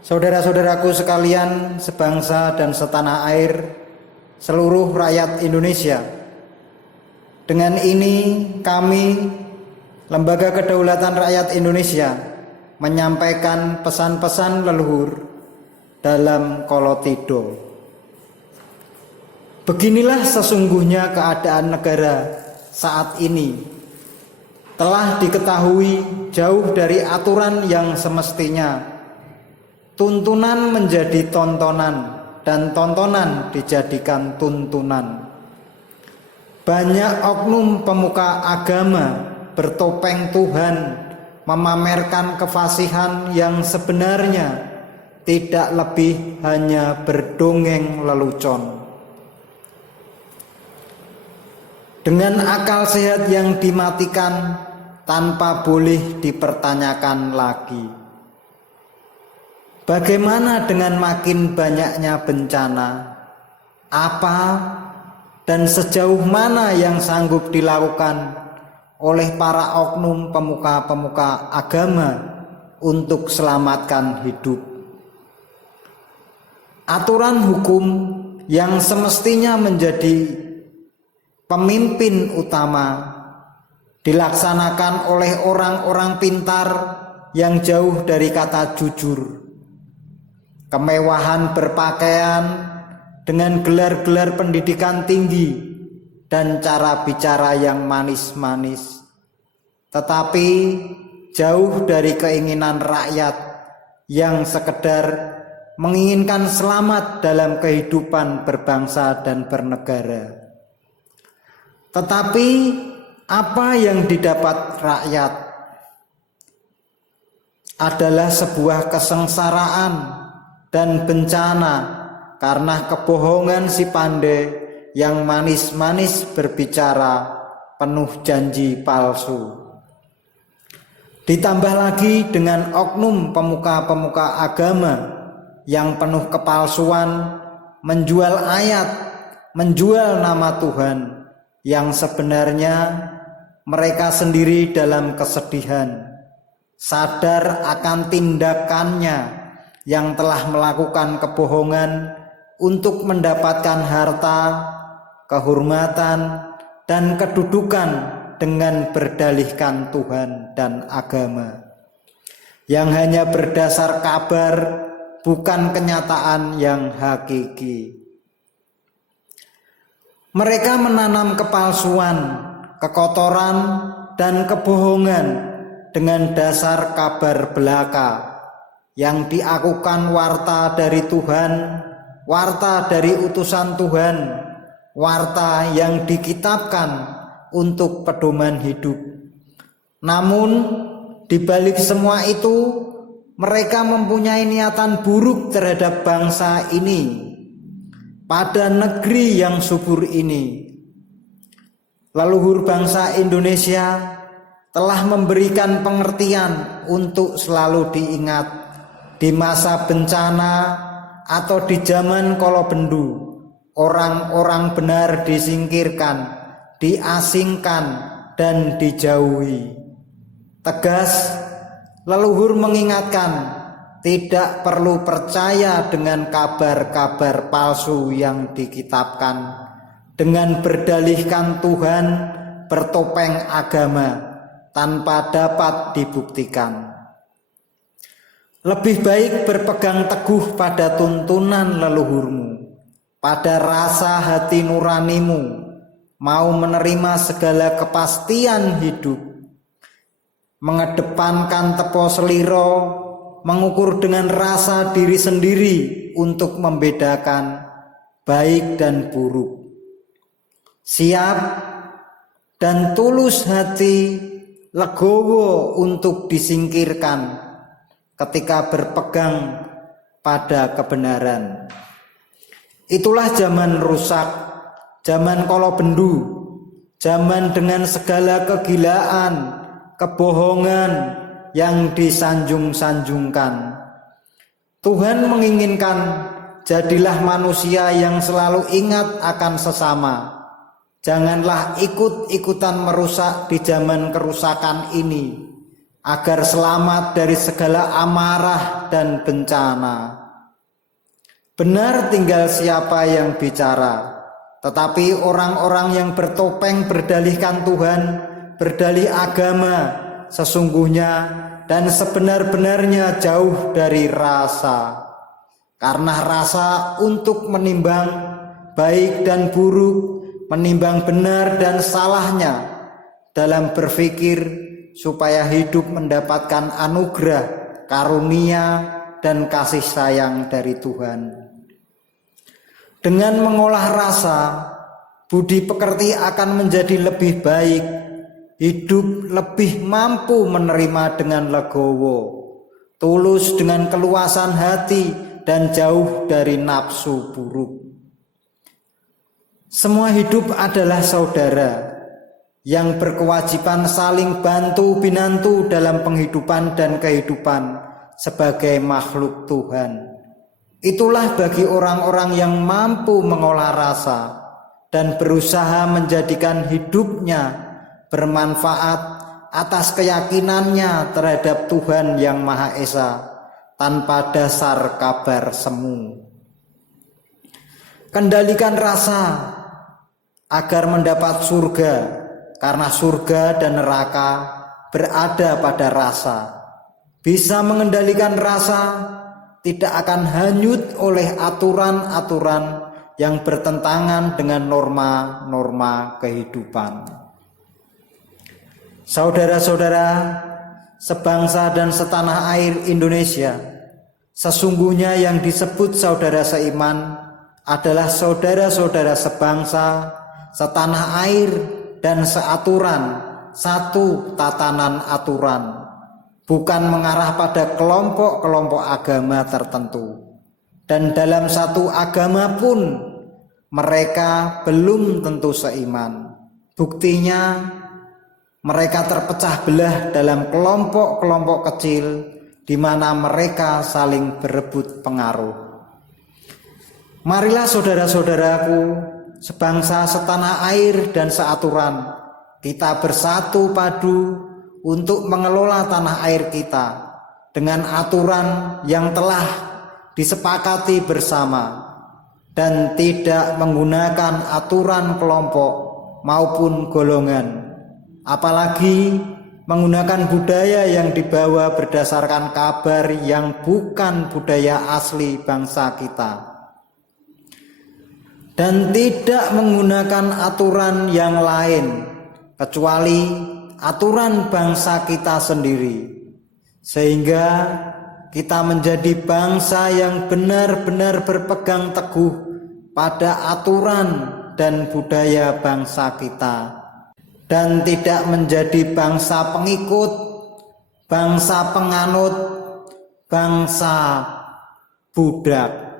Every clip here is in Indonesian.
Saudara-saudaraku sekalian, sebangsa dan setanah air, seluruh rakyat Indonesia. Dengan ini kami, Lembaga Kedaulatan Rakyat Indonesia, menyampaikan pesan-pesan leluhur dalam Kolotido. Beginilah sesungguhnya keadaan negara saat ini. Telah diketahui jauh dari aturan yang semestinya. Tuntunan menjadi tontonan dan tontonan dijadikan tuntunan. Banyak oknum pemuka agama bertopeng Tuhan memamerkan kefasihan yang sebenarnya tidak lebih hanya berdongeng lelucon. Dengan akal sehat yang dimatikan tanpa boleh dipertanyakan lagi. Bagaimana dengan makin banyaknya bencana? Apa dan sejauh mana yang sanggup dilakukan oleh para oknum pemuka-pemuka agama untuk selamatkan hidup? Aturan hukum yang semestinya menjadi pemimpin utama dilaksanakan oleh orang-orang pintar yang jauh dari kata jujur. Kemewahan berpakaian dengan gelar-gelar pendidikan tinggi dan cara bicara yang manis-manis, tetapi jauh dari keinginan rakyat yang sekedar menginginkan selamat dalam kehidupan berbangsa dan bernegara. Tetapi apa yang didapat rakyat adalah sebuah kesengsaraan dan bencana karena kebohongan si pandai yang manis-manis berbicara penuh janji palsu. Ditambah lagi dengan oknum pemuka-pemuka agama yang penuh kepalsuan, menjual ayat, menjual nama Tuhan yang sebenarnya mereka sendiri dalam kesedihan, sadar akan tindakannya yang telah melakukan kebohongan untuk mendapatkan harta, kehormatan, dan kedudukan dengan berdalihkan Tuhan dan agama yang hanya berdasar kabar, bukan kenyataan yang hakiki. Mereka menanam kepalsuan, kekotoran, dan kebohongan dengan dasar kabar belaka yang diakukan warta dari Tuhan, warta dari utusan Tuhan, warta yang dikitabkan untuk pedoman hidup. Namun di balik semua itu, mereka mempunyai niatan buruk terhadap bangsa ini, pada negeri yang subur ini. Leluhur bangsa Indonesia telah memberikan pengertian untuk selalu diingat di masa bencana atau di zaman kolobendu. Orang-orang benar disingkirkan, diasingkan, dan dijauhi. Tegas, leluhur mengingatkan, tidak perlu percaya dengan kabar-kabar palsu yang dikitabkan dengan berdalihkan Tuhan bertopeng agama tanpa dapat dibuktikan. Lebih baik berpegang teguh pada tuntunan leluhurmu, pada rasa hati nuranimu, mau menerima segala kepastian hidup, mengedepankan tepo seliro, mengukur dengan rasa diri sendiri untuk membedakan baik dan buruk. Siap dan tulus hati, legowo untuk disingkirkan ketika berpegang pada kebenaran. Itulah zaman rusak, zaman kolobendu, zaman dengan segala kegilaan, kebohongan yang disanjung-sanjungkan. Tuhan menginginkan jadilah manusia yang selalu ingat akan sesama. Janganlah ikut-ikutan merusak di zaman kerusakan ini. agar selamat dari segala amarah dan bencana. Benar tinggal siapa yang bicara, tetapi orang-orang yang bertopeng berdalihkan Tuhan, berdalih agama, sesungguhnya dan sebenar-benarnya jauh dari rasa. Karena rasa untuk menimbang baik dan buruk, menimbang benar dan salahnya dalam berpikir supaya hidup mendapatkan anugerah, karunia, dan kasih sayang dari Tuhan. Dengan mengolah rasa, budi pekerti akan menjadi lebih baik, hidup lebih mampu menerima dengan legowo, tulus dengan keluasan hati, dan jauh dari nafsu buruk. Semua hidup adalah saudara yang berkewajiban saling bantu binantu dalam penghidupan dan kehidupan sebagai makhluk Tuhan. Itulah bagi orang-orang yang mampu mengolah rasa dan berusaha menjadikan hidupnya bermanfaat atas keyakinannya terhadap Tuhan yang Maha Esa tanpa dasar kabar semu. Kendalikan rasa agar mendapat surga, karena surga dan neraka berada pada rasa. Bisa mengendalikan rasa, tidak akan hanyut oleh aturan-aturan yang bertentangan dengan norma-norma kehidupan. Saudara-saudara, sebangsa dan setanah air Indonesia, sesungguhnya yang disebut saudara seiman adalah saudara-saudara sebangsa, setanah air, dan seaturan, satu tatanan aturan, bukan mengarah pada kelompok-kelompok agama tertentu. Dan dalam satu agama pun mereka belum tentu seiman. Buktinya mereka terpecah belah dalam kelompok-kelompok kecil di mana mereka saling berebut pengaruh. Marilah saudara-saudaraku, sebangsa, setanah air, dan seaturan, kita bersatu padu untuk mengelola tanah air kita dengan aturan yang telah disepakati bersama dan tidak menggunakan aturan kelompok maupun golongan, apalagi menggunakan budaya yang dibawa berdasarkan kabar yang bukan budaya asli bangsa kita, dan tidak menggunakan aturan yang lain kecuali aturan bangsa kita sendiri, sehingga kita menjadi bangsa yang benar-benar berpegang teguh pada aturan dan budaya bangsa kita, dan tidak menjadi bangsa pengikut, bangsa penganut, bangsa budak.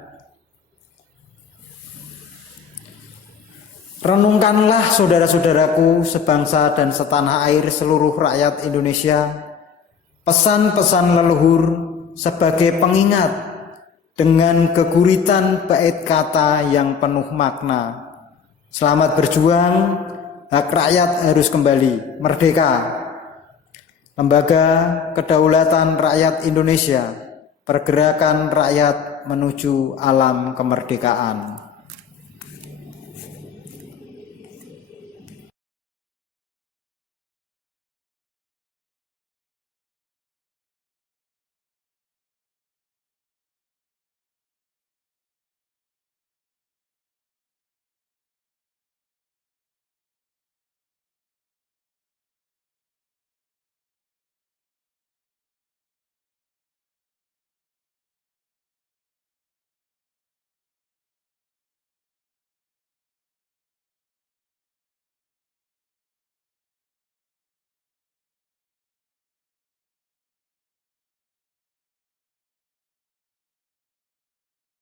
Renungkanlah saudara-saudaraku sebangsa dan setanah air seluruh rakyat Indonesia, pesan-pesan leluhur sebagai pengingat dengan keguritan bait kata yang penuh makna. Selamat berjuang, hak rakyat harus kembali merdeka. Lembaga Kedaulatan Rakyat Indonesia, pergerakan rakyat menuju alam kemerdekaan.